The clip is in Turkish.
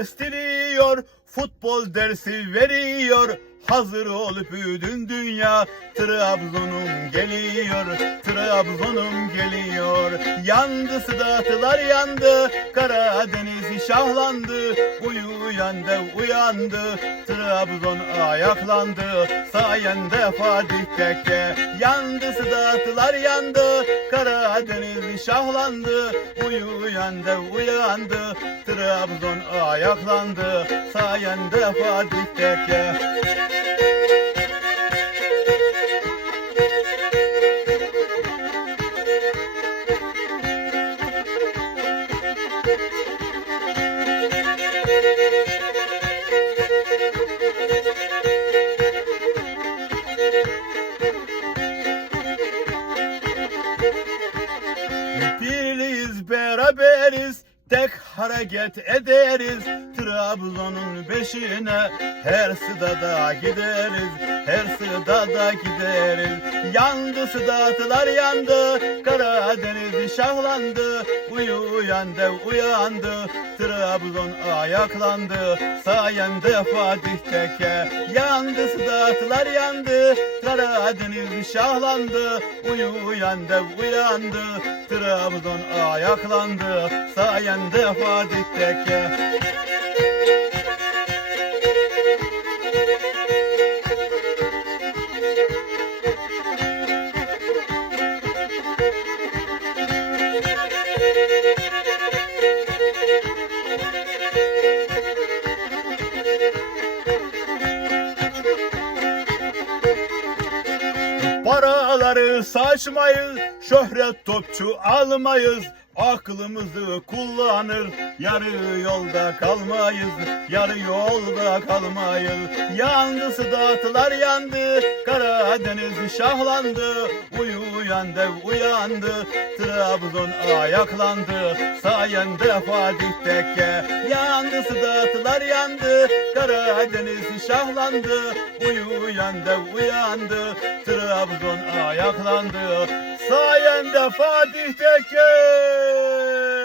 kestiriyor, futbol dersi veriyor. Hazır ol bütün dünya. Trabzon'um geliyor Trabzon'um geliyor. Yandı sıdatılar yandı. Karadeniz şahlandı Uyuyan dev uyandı. Trabzon ayaklandı. Sayende Fatih Tekke. Yandı sıdatılar yandı. Karadeniz şahlandı Uyuyan dev uyandı. Trabzon ayaklandı. Sayende Fatih Tekke Birliyiz beraberiz Tek hareket ederiz. Trabzon'un beşine Her sırada gideriz Her sırada gideriz. Yandı sıdatılar yandı Karadeniz şahlandı Uyuyan dev uyandı. Trabzon ayaklandı Sayende Fatih Tekke Yandı sıdatılar yandı. Karadeniz şahlandı Uyuyan dev uyandı. Trabzon ayaklandı Sayende Fatih Tekke Paraları saçmayız, şöhret topçu almayız. Aklımızı kullanır, yarı yolda kalmayız, yarı yolda kalmayız. Yandı sıdatılar yandı, Karadeniz şahlandı, uyuyan dev uyandı, Trabzon ayaklandı, sayende Fatih Tekke. Yandı sıdatılar yandı, Karadeniz şahlandı, uyuyan dev uyandı, Trabzon ayaklandı, hem Fatih Tekke.